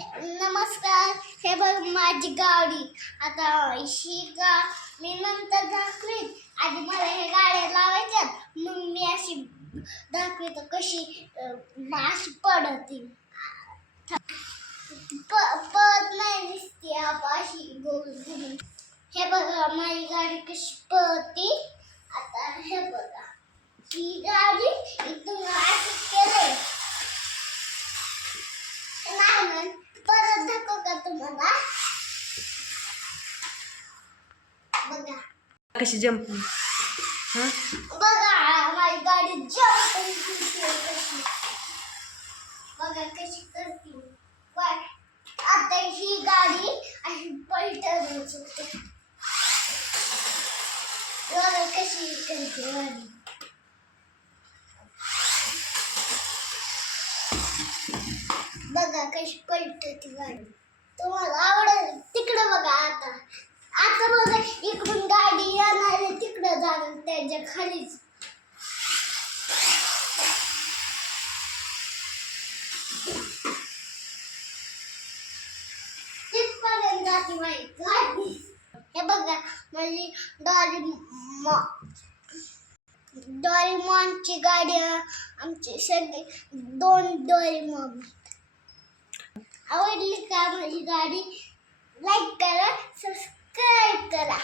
नमस्कार. हे बघ माझी गाडी. आता मी नंतर दाखवीन. आधी मला हे गाड्या लावायच्यात, मग मी अशी दाखवतो कशी अशी पडती. पळत नाही दिसते अशी गोल घुमून. हे बघा माझी गाडी कशी पळती. आता हे बघा ही गाडी एकदम अशी केलंय. नाही परत दाखव का तुम्हाला. बघा कशी जंप बघा माझी गाडी जंप कशी. बघा कशी करते. आता ही गाडी अशी पलटवू शकते. बघा कशी करते गाडी. बघा कशी पलटते गाडी. तुम्हाला आवडेल तिकडं बघा. आता बघा इकडून गाडी येणार आहे, तिकडं जाणार त्याच्या खालीच. तिथपर्यंत जाते माझी गाडी. हे बघा माझी डोरेमॉनची गाडी. आमची सगळी 2 डोरेमॉन. आवडली का माझी गाडी? लाईक करा, सबस्क्राईब करा.